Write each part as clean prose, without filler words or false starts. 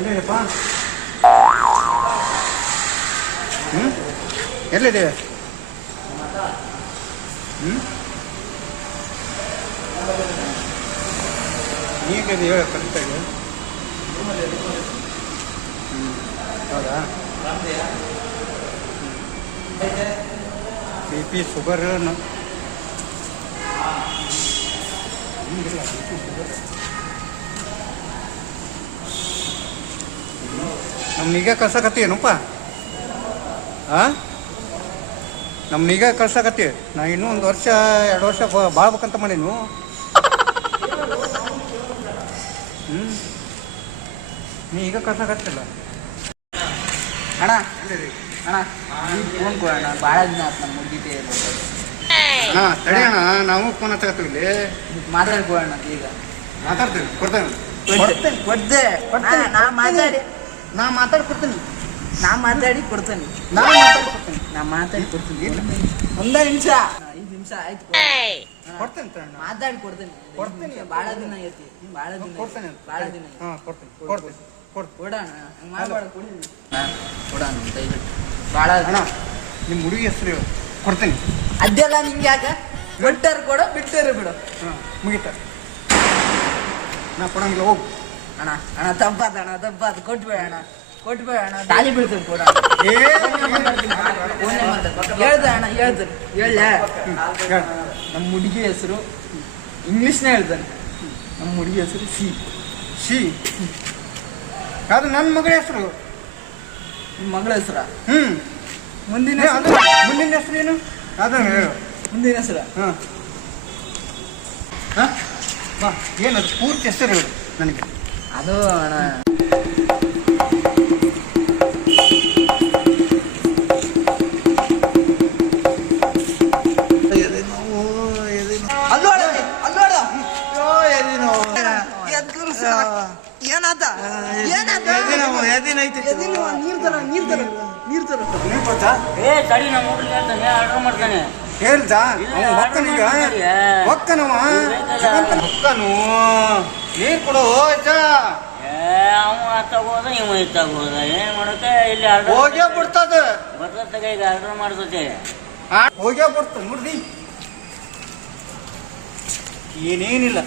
ಎಲ್ಲಿದೆಪ್ಪ? ಎಲ್ಲಿದೆ? ಈಗ ಹೇಳ ಕರೆಕ್ಟಾಗಿ. ಹೌದಾ? ಬಿ ಪಿ ಶುಗರ್ ನಮ್ನೀಗ ಕಳ್ಸಕತ್ತೀನಪ್ಪ. ನಮ್ನೀಗ ಕಳ್ಸಕತ್ತಿ. ನಾ ಇನ್ನೂ 1 ವರ್ಷ 2 ವರ್ಷ ಬಾಳ್ಬೇಕಂತ ಮಾಡೀನು. ನೀ ಈಗ ಕಳ್ಸಕತ್ತಿಲ್ಲ ಅಣ್ಣ. ಅಣ್ಣ ಫೋನ್ ಕೊಡೋಣ, ಭಾಳ ದಿನ ಆಯ್ತು ನಮ್ಮ ಮುಗಿತೆ. ಅಣ್ಣ ತಡಿ ಅಣ್ಣ, ನಾವು ಫೋನ್ ಹಚ್ಚಕತ್ತೀವಿ ಇಲ್ಲಿ. ಮಾತಾಡ್ಕೊಡೋಣ ಈಗ. ಮಾತಾಡ್ತೀನಿ, ಕೊಡ್ತೇನೆ. ಕೊಡ್ದೆ ನಾ ಮಾತಾಡಿ ಕೊಡ್ತೀನಿ. ನಾ ಮಾತಾಡಿ ಕೊಡ್ತೀನಿ. ಒಂದೇ ನಿಮಿಷ, 5 ನಿಮಿಷ ಆಯ್ತು. ಕೊಡ್ತೇನೆ, ಮಾತಾಡಿ ಕೊಡ್ತೀನಿ. ಭಾಳ ದಿನ ಐತಿ. ಭಾಳ ದಿನ ಕೊಡ್ತೇನೆ. ಹಾಂ ಕೊಡ್ತೀನಿ. ಕೊಡೋಣ, ಮಾಡ್ಬೇಡ, ಕೊಡೋಣ ದಯವಿಟ್ಟು. ಭಾಳ ಅಣ್ಣ ನಿಮ್ಮ ಹುಡುಗಿ ಹೆಸರು ಕೊಡ್ತೀನಿ. ಅದೆಲ್ಲ ನಿಂಗೆ ಯಾಕೆ? ಬಿಟ್ಟರು ಕೊಡು, ಬಿಟ್ಟರು ಬಿಡು. ಹಾಂ ಮುಗಿತ. ನಾ ಕೊಡಂಗಿಲ್ಲ, ಹೋಗು. ಅಣ್ಣ ತಪ್ಪಾದ ಕೊಟ್ಬೇಡ ಅಣ್ಣ. ತಾಲಿ ಬೀಳ್ತೀನಿ ಕೊಡ. ಹೇಳ್ದೆ ಅಣ್ಣ, ಹೇಳ್ತೀನಿ. ನಮ್ಮ ಹುಡುಗಿ ಹೆಸರು ಇಂಗ್ಲೀಷ್ನ ಹೇಳ್ತಾನೆ. ನಮ್ಮ ಹುಡುಗಿ ಹೆಸರು ಸಿ. ಅದು ನನ್ನ ಮಗಳ ಹೆಸರು. ನಿಮ್ಮ ಮಗಳ ಹೆಸರ? ಮುಂದಿನ ಹೆಸರು ಏನು? ಅದನ್ನು ಹೇಳು. ಮುಂದಿನ ಹೆಸರು? ಬಾ, ಏನದು ಪೂರ್ತಿ ಹೆಸರು ಹೇಳು ನನಗೆ. ಅದು ಅಣ್ಣ ಹೇಳ್ತಾ ಒಕ್ಕನೀಗ ಒಕ್ಕನವ ಒಕ್ಕನು ನೀರು ಕೊಡು. ತಗೋದ ಇವ ತಗೋದ ಏನ್ ಮಾಡಕ ಇಲ್ಲಿ ಹೋಗ್ಯಾ ಬಿಡ್ತದ. ಬರ್ತಗ ಈಗ ಆರ್ಡರ್ ಮಾಡ್ತತೆ. ಹೋಗ್ಯಾ ಬಿಡ್ತದ ನೋಡ್ರಿ. ಏನೇನಿಲ್ಲ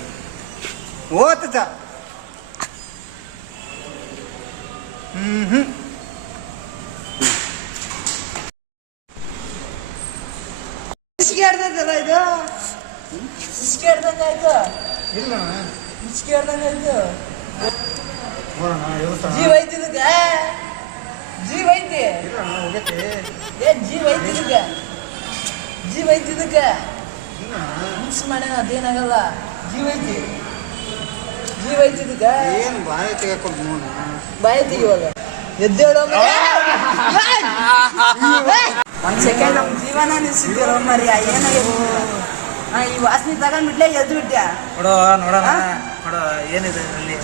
ಓದ್ತ. ಇಸ್ಕೇಡ್ದಲ್ಲ ಇದು. ಇಸ್ಕೇಡ್ದಂಗಾಯ್ತು. ಇಲ್ಲ ಇಸ್ಕೇಡ್ದಂಗಾಯ್ತು. ಜೀವ ಐತಿ ಇದಕ್ಕೆ. ಜೀವ ಐತಿ. ಜೀವ ಐತಿ ಇದಕ್ಕೆ. ಮಿಕ್ಸ್ ಮಾಡ್ಯಾನ, ಅದೇನಾಗಲ್ಲ. ಜೀವ ಐತಿ ಇದಕ್ಕೆ. ಏನು ಬಾಯಿ ತೆಗೆಕೊಂಡು ನೋಡ. ಬಾಯಿ ತೆಗಿವಾಗ ಎದ್ದೇಳೋ. 1 ಸೆಕೆಂಡ್ ನಮ್ಮ ಜೀವನ ನಿಲ್ಸಿದ್ಯಲ್ಲ ಮರಿ. ಏನಾಗಿತ್ತು? ಈ ವಾಸನೆ ತಗೊಂಡ್ಬಿಟ್ಲೆ ಎದ್ದು ಬಿಟ್ಟ್ಯಾ? ನೋಡೋಣ ಏನಿದೆ ಅಲ್ಲಿ.